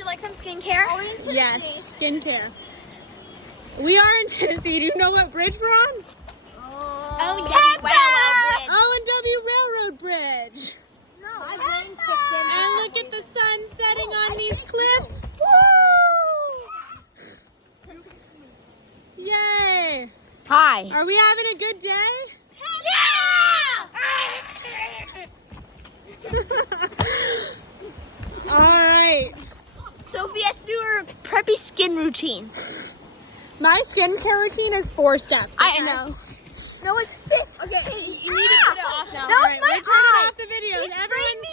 you like some skincare? Yes, skincare. We are in Tennessee. Do you know what bridge we're on? O&W Railroad Bridge. And look at the sun setting on these cliffs. Woo! Yay! Hi. Are we having a good day? All right. Sophie has to do her preppy skin routine. My skincare routine is 4 steps. I okay? know. No, it's 5. Okay, you need to put it off now. All right, we're turning off the videos. He sprayed Everyone, me